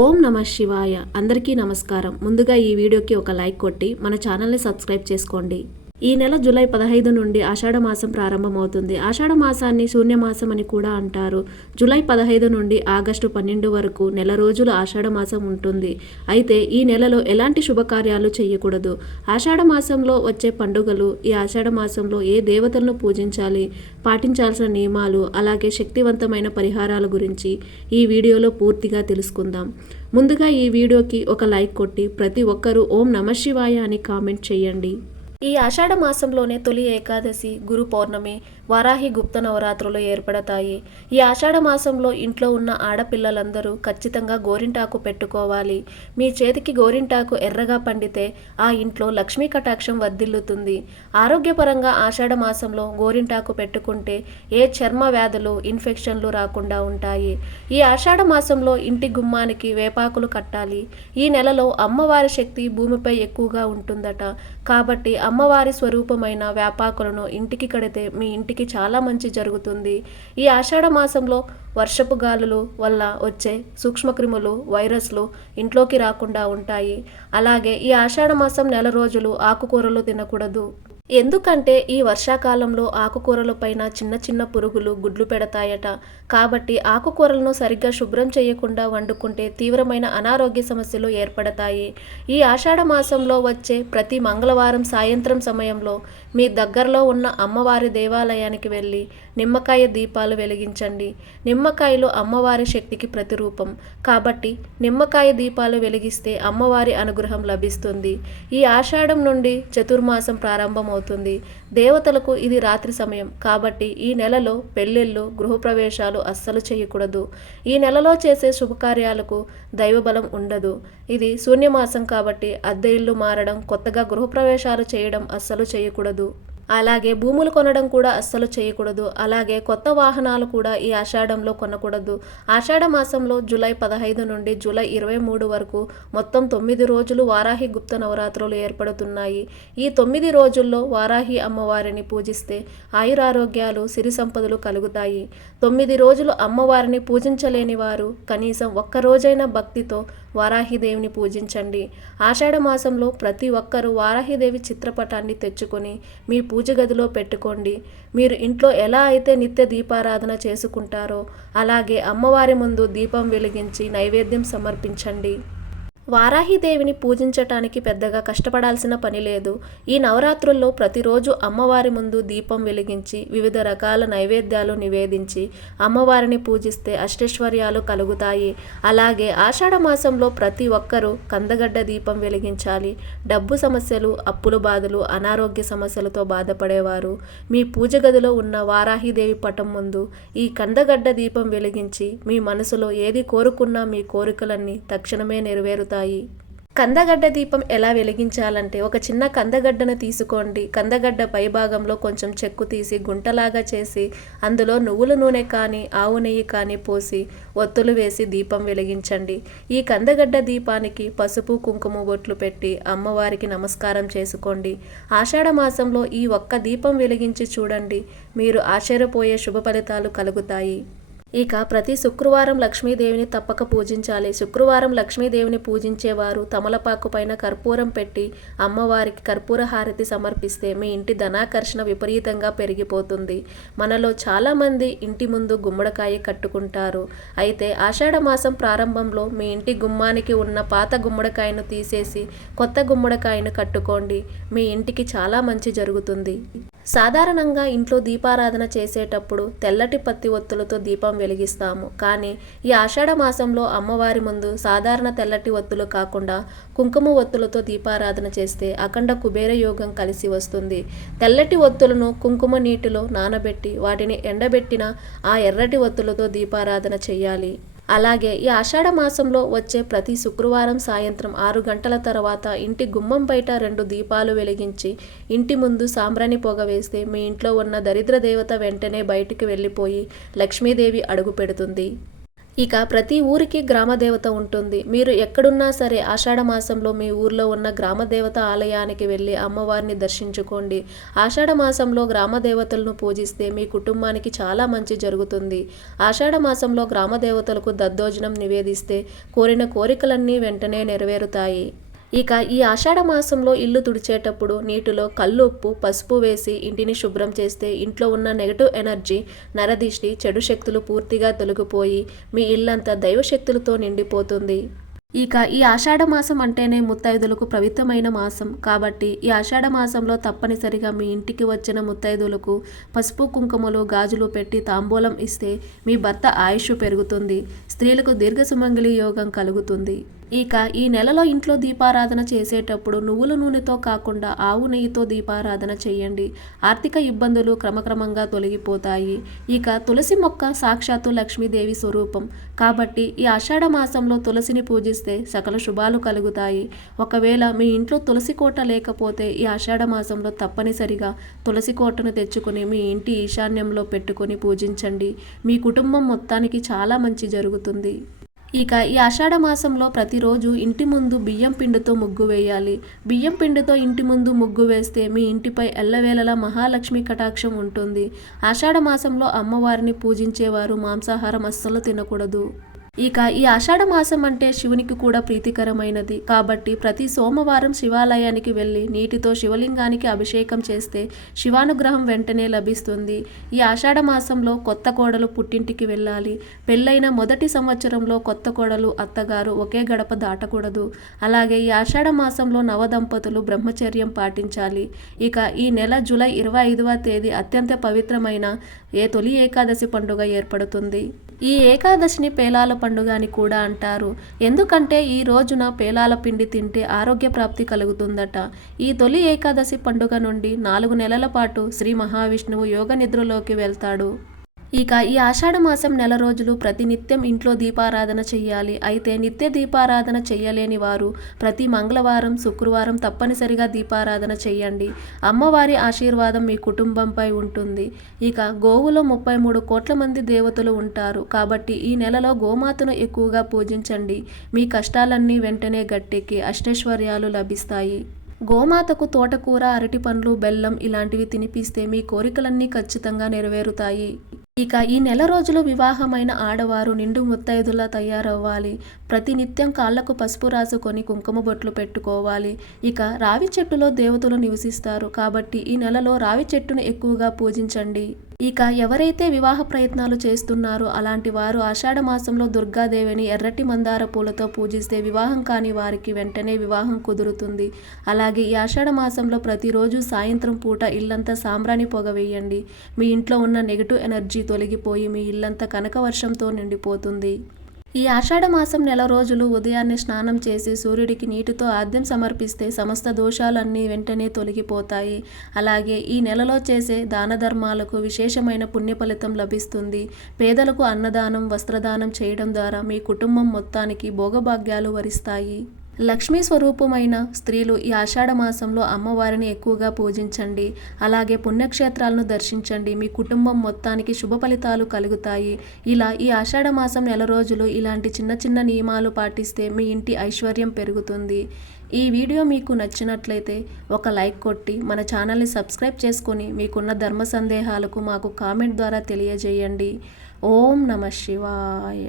ఓం నమః శివాయ. అందరికీ నమస్కారం. ముందుగా ఈ వీడియోకి ఒక లైక్ కొట్టి మన ఛానల్ని సబ్స్క్రైబ్ చేసుకోండి. ఈ నెల జూలై 15 నుండి ఆషాఢ మాసం ప్రారంభమవుతుంది. ఆషాఢ మాసాన్ని శూన్యమాసం అని కూడా అంటారు. జూలై 15 నుండి ఆగస్టు 12 వరకు నెల రోజులు ఆషాఢ మాసం ఉంటుంది. అయితే ఈ నెలలో ఎలాంటి శుభకార్యాలు చేయకూడదు. ఆషాఢ మాసంలో వచ్చే పండుగలు, ఈ ఆషాఢ మాసంలో ఏ దేవతలను పూజించాలి, పాటించాల్సిన నియమాలు, అలాగే శక్తివంతమైన పరిహారాల గురించి ఈ వీడియోలో పూర్తిగా తెలుసుకుందాం. ముందుగా ఈ వీడియోకి ఒక లైక్ కొట్టి ప్రతి ఒక్కరూ ఓం నమః శివాయ అని కామెంట్ చేయండి. ఈ ఆషాఢ మాసంలోనే తొలి ఏకాదశి, గురు పౌర్ణమి, వారాహి గుప్త నవరాత్రులు ఏర్పడతాయి. ఈ ఆషాఢ మాసంలో ఇంట్లో ఉన్న ఆడపిల్లలందరూ ఖచ్చితంగా గోరింటాకు పెట్టుకోవాలి. మీ చేతికి గోరింటాకు ఎర్రగా పండితే ఆ ఇంట్లో లక్ష్మీ కటాక్షం వర్ధిల్లుతుంది. ఆరోగ్యపరంగా ఆషాఢ మాసంలో గోరింటాకు పెట్టుకుంటే ఏ చర్మ వ్యాధులు, ఇన్ఫెక్షన్లు రాకుండా ఉంటాయి. ఈ ఆషాఢ మాసంలో ఇంటి గుమ్మానికి వేపాకులు కట్టాలి. ఈ నెలలో అమ్మవారి శక్తి భూమిపై ఎక్కువగా ఉంటుందట. కాబట్టి అమ్మవారి స్వరూపమైన వేపాకులను ఇంటికి కడితే మీ ఇంటికి చాలా మంచి జరుగుతుంది. ఈ ఆషాఢ మాసంలో వర్షపు గాలుల వల్ల వచ్చే సూక్ష్మక్రిములు, వైరస్లు ఇంట్లోకి రాకుండా ఉంటాయి. అలాగే ఈ ఆషాఢ మాసం నెల రోజులు ఆకుకూరలు తినకూడదు. ఎందుకంటే ఈ వర్షాకాలంలో ఆకుకూరల పైన చిన్న చిన్న పురుగులు గుడ్లు పెడతాయట. కాబట్టి ఆకుకూరలను సరిగ్గా శుభ్రం చేయకుండా వండుకుంటే తీవ్రమైన అనారోగ్య సమస్యలు ఏర్పడతాయి. ఈ ఆషాఢ మాసంలో వచ్చే ప్రతి మంగళవారం సాయంత్రం సమయంలో మీ దగ్గరలో ఉన్న అమ్మవారి దేవాలయానికి వెళ్ళి నిమ్మకాయ దీపాలు వెలిగించండి. నిమ్మకాయలు అమ్మవారి శక్తికి ప్రతిరూపం. కాబట్టి నిమ్మకాయ దీపాలు వెలిగిస్తే అమ్మవారి అనుగ్రహం లభిస్తుంది. ఈ ఆషాఢం నుండి చతుర్మాసం ప్రారంభమవుతుంది. దేవతలకు ఇది రాత్రి సమయం. కాబట్టి ఈ నెలలో పెళ్ళిళ్ళు, గృహప్రవేశాలు అస్సలు చేయకూడదు. ఈ నెలలో చేసే శుభకార్యాలకు దైవబలం ఉండదు. ఇది శూన్యమాసం కాబట్టి అద్దె ఇల్లు మారడం, కొత్తగా గృహప్రవేశాలు చేయడం అస్సలు చేయకూడదు. అలాగే భూములు కొనడం కూడా అస్సలు చేయకూడదు. అలాగే కొత్త వాహనాలు కూడా ఈ ఆషాఢంలో కొనకూడదు. ఆషాఢ మాసంలో జూలై 15 నుండి జూలై 23 వరకు మొత్తం 9 రోజులు వారాహి గుప్త నవరాత్రులు ఏర్పడుతున్నాయి. ఈ 9 రోజుల్లో వారాహి అమ్మవారిని పూజిస్తే ఆయురారోగ్యాలు, సిరి సంపదలు కలుగుతాయి. 9 రోజులు అమ్మవారిని పూజించలేని వారు కనీసం ఒక్కరోజైనా భక్తితో వారాహిదేవిని పూజించండి. ఆషాఢ మాసంలో ప్రతి ఒక్కరూ వారాహిదేవి చిత్రపటాన్ని తెచ్చుకొని మీ పూజ గదిలో పెట్టుకోండి. మీరు ఇంట్లో ఎలా అయితే నిత్య దీపారాధన చేసుకుంటారో అలాగే అమ్మవారి ముందు దీపం వెలిగించి నైవేద్యం సమర్పించండి. వారాహిదేవిని పూజించటానికి పెద్దగా కష్టపడాల్సిన పని లేదు. ఈ నవరాత్రుల్లో ప్రతిరోజు అమ్మవారి ముందు దీపం వెలిగించి వివిధ రకాల నైవేద్యాలు నివేదించి అమ్మవారిని పూజిస్తే అష్టైశ్వర్యాలు కలుగుతాయి. అలాగే ఆషాఢ మాసంలో ప్రతి ఒక్కరూ కందగడ్డ దీపం వెలిగించాలి. డబ్బు సమస్యలు, అప్పుల బాధలు, అనారోగ్య సమస్యలతో బాధపడేవారు మీ పూజ గదిలో ఉన్న వారాహిదేవి పటం ముందు ఈ కందగడ్డ దీపం వెలిగించి మీ మనసులో ఏది కోరుకున్నా మీ కోరికలన్నీ తక్షణమే నెరవేరుతాయి. కందగడ్డ దీపం ఎలా వెలిగించాలంటే ఒక చిన్న కందగడ్డను తీసుకోండి. కందగడ్డ పై భాగంలో కొంచెం చెక్కు తీసి గుంటలాగా చేసి అందులో నువ్వుల నూనె కానీ ఆవు నెయ్యి కానీ పోసి ఒత్తులు వేసి దీపం వెలిగించండి. ఈ కందగడ్డ దీపానికి పసుపు, కుంకుమ బొట్లు పెట్టి అమ్మవారికి నమస్కారం చేసుకోండి. ఆషాఢ మాసంలో ఈ ఒక్క దీపం వెలిగించి చూడండి. మీరు ఆశ్చర్యపోయే శుభ ఫలితాలు కలుగుతాయి. ఇక ప్రతి శుక్రవారం లక్ష్మీదేవిని తప్పక పూజించాలి. శుక్రవారం లక్ష్మీదేవిని పూజించేవారు తమలపాకు పైన కర్పూరం పెట్టి అమ్మవారికి కర్పూర హారతి సమర్పిస్తే మీ ఇంటి ధనాకర్షణ విపరీతంగా పెరిగిపోతుంది. మనలో చాలామంది ఇంటి ముందు గుమ్మడికాయ కట్టుకుంటారు. అయితే ఆషాఢ మాసం ప్రారంభంలో మీ ఇంటి గుమ్మానికి ఉన్న పాత గుమ్మడికాయను తీసేసి కొత్త గుమ్మడికాయను కట్టుకోండి. మీ ఇంటికి చాలా మంచి జరుగుతుంది. సాధారణంగా ఇంట్లో దీపారాధన చేసేటప్పుడు తెల్లటి పత్తి ఒత్తులతో దీపం వెలిగిస్తాము. కానీ ఈ ఆషాఢ మాసంలో అమ్మవారి ముందు సాధారణ తెల్లటి ఒత్తులు కాకుండా కుంకుమ ఒత్తులతో దీపారాధన చేస్తే అఖండ కుబేర యోగం కలిసి వస్తుంది. తెల్లటి ఒత్తులను కుంకుమ నీటిలో నానబెట్టి వాటిని ఎండబెట్టిన ఆ ఎర్రటి ఒత్తులతో దీపారాధన చేయాలి. అలాగే ఈ ఆషాఢ మాసంలో వచ్చే ప్రతి శుక్రవారం సాయంత్రం 6 గంటల తర్వాత ఇంటి గుమ్మం బయట 2 దీపాలు వెలిగించి ఇంటి ముందు సాంబ్రాణి పొగ వేస్తే మీ ఇంట్లో ఉన్న దరిద్ర దేవత వెంటనే బయటికి వెళ్ళిపోయి లక్ష్మీదేవి అడుగు పెడుతుంది. ఇక ప్రతి ఊరికి గ్రామదేవత ఉంటుంది. మీరు ఎక్కడున్నా సరే ఆషాఢ మాసంలో మీ ఊర్లో ఉన్న గ్రామదేవత ఆలయానికి వెళ్ళి అమ్మవారిని దర్శించుకోండి. ఆషాఢ మాసంలో గ్రామదేవతలను పూజిస్తే మీ కుటుంబానికి చాలా మంచి జరుగుతుంది. ఆషాఢ మాసంలో గ్రామదేవతలకు దద్దోజనం నివేదిస్తే కోరిన కోరికలన్నీ వెంటనే నెరవేరుతాయి. ఇక ఈ ఆషాఢ మాసంలో ఇల్లు తుడిచేటప్పుడు నీటిలో కల్లుప్పు, పసుపు వేసి ఇంటిని శుభ్రం చేస్తే ఇంట్లో ఉన్న నెగటివ్ ఎనర్జీ, నరదిష్టి, చెడు శక్తులు పూర్తిగా తొలగిపోయి మీ ఇల్లంతా దైవశక్తులతో నిండిపోతుంది. ఇక ఈ ఆషాఢ మాసం అంటేనే ముత్తైదులకు పవిత్రమైన మాసం కాబట్టి ఈ ఆషాఢ మాసంలో తప్పనిసరిగా మీ ఇంటికి వచ్చిన ముత్తైదులకు పసుపు కుంకుమలు గాజులు పెట్టి తాంబూలం ఇస్తే మీ భర్త ఆయుష్ పెరుగుతుంది, స్త్రీలకు దీర్ఘ సుమంగళి యోగం కలుగుతుంది. ఇక ఈ నెలలో ఇంట్లో దీపారాధన చేసేటప్పుడు నువ్వుల నూనెతో కాకుండా ఆవు నెయ్యితో దీపారాధన చేయండి. ఆర్థిక ఇబ్బందులు క్రమక్రమంగా తొలగిపోతాయి. ఇక తులసి మొక్క సాక్షాత్తు లక్ష్మీదేవి స్వరూపం కాబట్టి ఈ ఆషాఢ మాసంలో తులసిని పూజిస్తే సకల శుభాలు కలుగుతాయి. ఒకవేళ మీ ఇంట్లో తులసి కోట లేకపోతే ఈ ఆషాఢ మాసంలో తప్పనిసరిగా తులసి కోటను తెచ్చుకొని మీ ఇంటి ఈశాన్యంలో పెట్టుకొని పూజించండి. మీ కుటుంబం మొత్తానికి చాలా మంచి జరుగుతుంది. ఇక ఈ ఆషాఢ మాసంలో ప్రతిరోజు ఇంటి ముందు బియ్యం పిండితో ముగ్గు వేయాలి. బియ్యం పిండితో ఇంటి ముందు ముగ్గు వేస్తే మీ ఇంటిపై ఎల్లవేళలా మహాలక్ష్మి కటాక్షం ఉంటుంది. ఆషాఢ మాసంలో అమ్మవారిని పూజించేవారు మాంసాహారం అస్సలు తినకూడదు. ఇక ఈ ఆషాఢ మాసం అంటే శివునికి కూడా ప్రీతికరమైనది కాబట్టి ప్రతి సోమవారం శివాలయానికి వెళ్ళి నీటితో శివలింగానికి అభిషేకం చేస్తే శివానుగ్రహం వెంటనే లభిస్తుంది. ఈ ఆషాఢ మాసంలో కొత్త కోడలు పుట్టింటికి వెళ్ళాలి. పెళ్ళైన మొదటి సంవత్సరంలో కొత్త కోడలు అత్తగారు ఒకే గడప దాటకూడదు. అలాగే ఈ ఆషాఢ మాసంలో నవదంపతులు బ్రహ్మచర్యం పాటించాలి. ఇక ఈ నెల జూలై 25వ తేదీ అత్యంత పవిత్రమైన తొలి ఏకాదశి పండుగ ఏర్పడుతుంది. ఈ ఏకాదశిని పేలాల పండుగ అని కూడా అంటారు. ఎందుకంటే ఈ రోజున పేలాల పిండి తింటే ఆరోగ్య ప్రాప్తి కలుగుతుందట. ఈ తొలి ఏకాదశి పండుగ నుండి 4 నెలల పాటు శ్రీ మహావిష్ణువు యోగ నిద్రలోకి వెళ్తాడు. ఇక ఈ ఆషాఢ మాసం నెల రోజులు ప్రతినిత్యం ఇంట్లో దీపారాధన చెయ్యాలి. అయితే నిత్య దీపారాధన చెయ్యలేని వారు ప్రతి మంగళవారం, శుక్రవారం తప్పనిసరిగా దీపారాధన చెయ్యండి. అమ్మవారి ఆశీర్వాదం మీ కుటుంబంపై ఉంటుంది. ఇక గోవులో 33 కోట్ల మంది దేవతలు ఉంటారు కాబట్టి ఈ నెలలో గోమాతను ఎక్కువగా పూజించండి. మీ కష్టాలన్నీ వెంటనే గట్టెక్కి అష్టైశ్వర్యాలు లభిస్తాయి. గోమాతకు తోటకూర, అరటి పండ్లు, బెల్లం ఇలాంటివి తినిపిస్తే మీ కోరికలన్నీ ఖచ్చితంగా నెరవేరుతాయి. ఇక ఈ నెల రోజులు వివాహమైన ఆడవారు నిండు ముత్తైదులా తయారవ్వాలి. ప్రతినిత్యం కాళ్లకు పసుపు రాసుకొని కుంకుమ బొట్లు పెట్టుకోవాలి. ఇక రావి చెట్టులో దేవతలు నివసిస్తారు కాబట్టి ఈ నెలలో రావి చెట్టును ఎక్కువగా పూజించండి. ఇక ఎవరైతే వివాహ ప్రయత్నాలు చేస్తున్నారో అలాంటి వారు ఆషాఢ మాసంలో దుర్గాదేవిని ఎర్రటి మందార పూలతో పూజిస్తే వివాహం కాని వారికి వెంటనే వివాహం కుదురుతుంది. అలాగే ఈ ఆషాఢ మాసంలో ప్రతిరోజు సాయంత్రం పూట ఇల్లంతా సాంబ్రాణి పొగ వేయండి. మీ ఇంట్లో ఉన్న నెగటివ్ ఎనర్జీ తొలగిపోయి మీ ఇల్లంతా కనకవర్షంతో నిండిపోతుంది. ఈ ఆషాఢ మాసం నెల రోజులు ఉదయాన్నే స్నానం చేసి సూర్యుడికి నీటితో ఆద్యం సమర్పిస్తే సమస్త దోషాలన్నీ వెంటనే తొలగిపోతాయి. అలాగే ఈ నెలలో చేసే దాన ధర్మాలకు విశేషమైన పుణ్య ఫలితం లభిస్తుంది. పేదలకు అన్నదానం, వస్త్రదానం చేయడం ద్వారా మీ కుటుంబం మొత్తానికి భోగభాగ్యాలు వరిస్తాయి. లక్ష్మీ స్వరూపమైన స్త్రీలు ఈ ఆషాఢ మాసంలో అమ్మవారిని ఎక్కువగా పూజించండి. అలాగే పుణ్యక్షేత్రాలను దర్శించండి. మీ కుటుంబం మొత్తానికి శుభ ఫలితాలు కలుగుతాయి. ఇలా ఈ ఆషాఢ మాసం నెల రోజులు ఇలాంటి చిన్న చిన్న నియమాలు పాటిస్తే మీ ఇంటి ఐశ్వర్యం పెరుగుతుంది. ఈ వీడియో మీకు నచ్చినట్లయితే ఒక లైక్ కొట్టి మన ఛానల్ని సబ్స్క్రైబ్ చేసుకొని మీకున్న ధర్మ సందేహాలకు మాకు కామెంట్ ద్వారా తెలియజేయండి. ఓం నమః శివాయ.